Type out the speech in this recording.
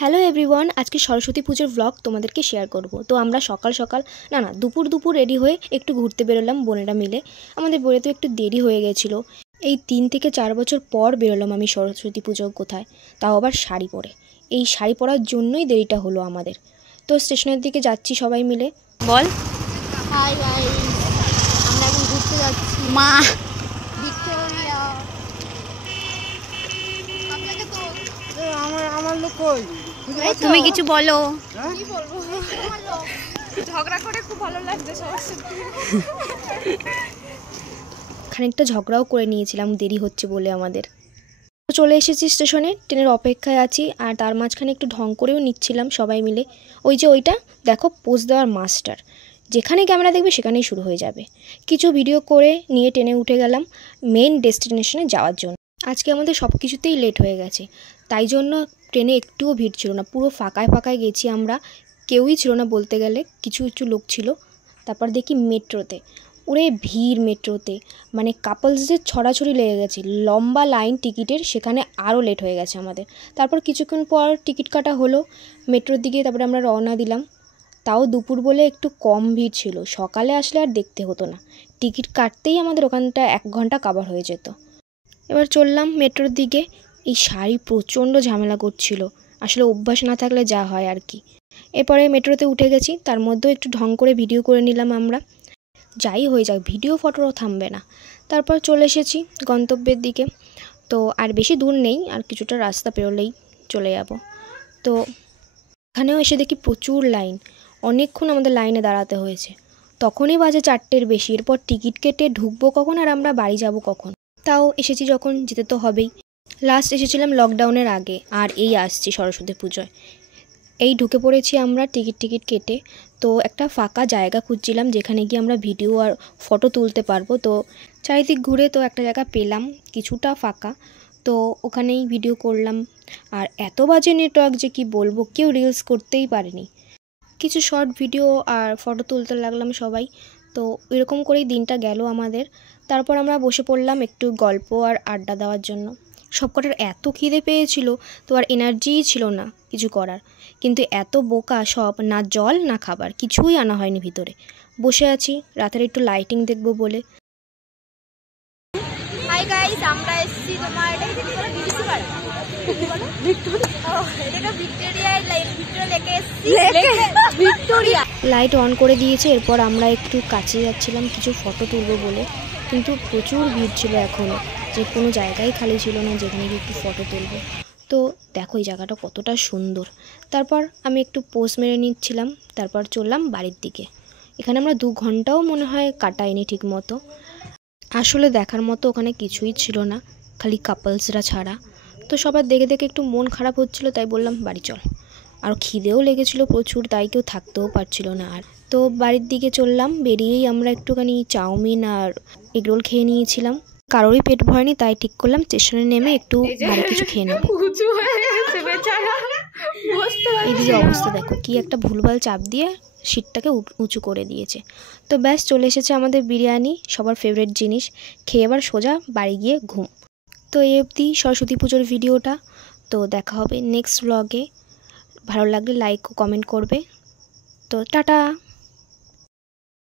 Hello everyone, আজকে সরস্বতী পুজোর blog তোমাদেরকে শেয়ার করব। তো আমরা সকাল সকাল দুপুর রেডি হয়ে একটু ঘুরতে বেরোলাম বোনেরা মিলে। আমাদের বেরোতে একটু দেরি হয়ে গেছিলো। এই 3 থেকে 4 বছর পর বেরোলাম আমি সরস্বতী পুজো কোথায়, তাও আবার শাড়ি পরে। এই শাড়ি পরার জন্যই দেরিটা হলো আমাদের। তো স্টেশনের দিকে যাচ্ছি সবাই মিলে। বল হাই গাইস, আমরা এখন ঘুরতে যাচ্ছি মা ভিক্টোরিয়া। আমার লোক কই? তুমি কিছু বলো। কি বলবো? ঝগড়া করে খুব ভালো লাগছে সবার সাথে। খানিকটা ঝগড়াও করে নিয়েছিলাম দেরি হচ্ছে বলে আমাদের। চলে এসেছি স্টেশনে, ট্রেনের অপেক্ষায় আছি। আর তার মাঝখানে একটু ঢং করেও নিচ্ছিলাম সবাই মিলে। ওইটা দেখো পোজ দেওয়ার মাস্টার, যেখানে ক্যামেরা দেখবে সেখানেই শুরু হয়ে যাবে। কিছু ভিডিও করে নিয়ে ট্রেনে উঠে গেলাম মেন ডেস্টিনেশনে যাওয়ার জন্য। আজকে আমাদের সব কিছুতেই লেট হয়ে গেছে, তাই জন্য ট্রেনে একটুও ভিড় ছিল না। পুরো ফাঁকায় গেছি আমরা, কেউই ছিল না বলতে গেলে, কিছু লোক ছিল। তারপর দেখি মেট্রোতে ওরে ভিড়, মেট্রোতে মানে কাপলসদের ছড়াছড়ি লেগে গেছে, লম্বা লাইন টিকিটের। সেখানে আরও লেট হয়ে গেছে আমাদের। তারপর কিছুক্ষণ পর টিকিট কাটা হলো মেট্রোর দিকে, তারপরে আমরা রওনা দিলাম। তাও দুপুর বলে একটু কম ভিড় ছিল, সকালে আসলে আর দেখতে হতো না। টিকিট কাটতেই আমাদের ওখানটা 1 ঘন্টা কাভার হয়ে যেত। এবার চললাম মেট্রোর দিকে। এই শাড়ি প্রচণ্ড ঝামেলা করছিল, আসলে অভ্যাস না থাকলে যা হয় আর কি। এরপরে মেট্রোতে উঠে গেছি, তার মধ্যেও একটু ঢং করে ভিডিও করে নিলাম আমরা। যাই হয়ে যাক, ভিডিও ফটোও থামবে না। তারপর চলে এসেছি গন্তব্যের দিকে। তো আর বেশি দূর নেই, আর কিছুটা রাস্তা পেরোলেই চলে যাব। তো এখানেও এসে দেখি প্রচুর লাইন, অনেকক্ষণ আমাদের লাইনে দাঁড়াতে হয়েছে। তখনই বাজে 4টের বেশি। এরপর টিকিট কেটে ঢুকবো কখন আর আমরা বাড়ি যাব কখন? তাও এসেছি যখন, যেতে তো হবেই। লাস্ট এসেছিলাম লকডাউনের আগে, আর এই আসছি সরস্বতী পুজোয়। এই ঢুকে পড়েছি আমরা টিকিট কেটে। তো একটা ফাঁকা জায়গা খুঁজছিলাম যেখানে গিয়ে আমরা ভিডিও আর ফটো তুলতে পারবো। তো চারিদিক ঘুরে তো একটা জায়গা পেলাম কিছুটা ফাঁকা, তো ওখানেই ভিডিও করলাম। আর এত বাজে নেটওয়ার্ক যে কি বলবো, কেউ রিলস করতেই পারেনি। কিছু শর্ট ভিডিও আর ফটো তুলতে লাগলাম সবাই। তো এরকম করেই দিনটা গেল আমাদের। তারপর আমরা বসে পড়লাম একটু গল্প আর আড্ডা দেওয়ার জন্য। সবকটার এত খিদে পেয়েছিল, তো আর এনার্জিই ছিল না কিছু করার। কিন্তু এত বোকা সব, না জল না খাবার কিছুই আনা হয়নি ভিতরে। বসে আছি রাতের একটু লাইটিং দেখবো বলে। হাই গাইস, আমরা এসেছি তোমার এটা কি বলে বিদেশি বাড়ি এটা ভিক্টোরিয়ায় ভিক্টোরিয়া লেকে এসেছি। ভিক্টোরিয়া লাইট অন করে দিয়েছে। এরপর আমরা একটু কাছে যাচ্ছিলাম কিছু ফটো তুলবো বলে, কিন্তু প্রচুর ভিড় ছিল এখনও, যে কোনো জায়গায় খালি ছিল না যেখানে গিয়ে একটু ফটো তুলবো। তো দেখো এই জায়গাটা কতটা সুন্দর। তারপর আমি একটু পোজ মেরে নিচ্ছিলাম, তারপর চললাম বাড়ির দিকে। এখানে আমরা 2 ঘন্টাও মনে হয় কাটাইনি ঠিক মতো। আসলে দেখার মতো ওখানে কিছুই ছিল না, খালি কাপলসরা ছাড়া। তো সবার দেখে একটু মন খারাপ হচ্ছিলো, তাই বললাম বাড়ি চল। আর খিদেও লেগেছিলো প্রচুর, তাই কেউ থাকতেও পারছিল না আর। তো বাড়ির দিকে চললাম। বেরিয়েই আমরা একটুখানি চাউমিন আর এগরোল খেয়ে নিয়েছিলাম। কারোরই পেট ভরেনি, তাই ঠিক করলাম স্টেশনে নেমে একটু ভালো কিছু খেয়ে নেব। এইদিকে অবস্থা দেখো, কি একটা ভুলভাল চাপ দিয়ে সিটটাকে উঁচু করে দিয়েছে। তো ব্যাস চলে এসেছে আমাদের বিরিয়ানি, সবার ফেভারিট জিনিস। খেয়ে এবার সোজা বাড়ি গিয়ে ঘুম। তো এই অবধি সরস্বতী পুজোর ভিডিওটা। তো দেখা হবে নেক্সট ব্লগে। ভালো লাগলে লাইক ও কমেন্ট করবে। তো টাটা।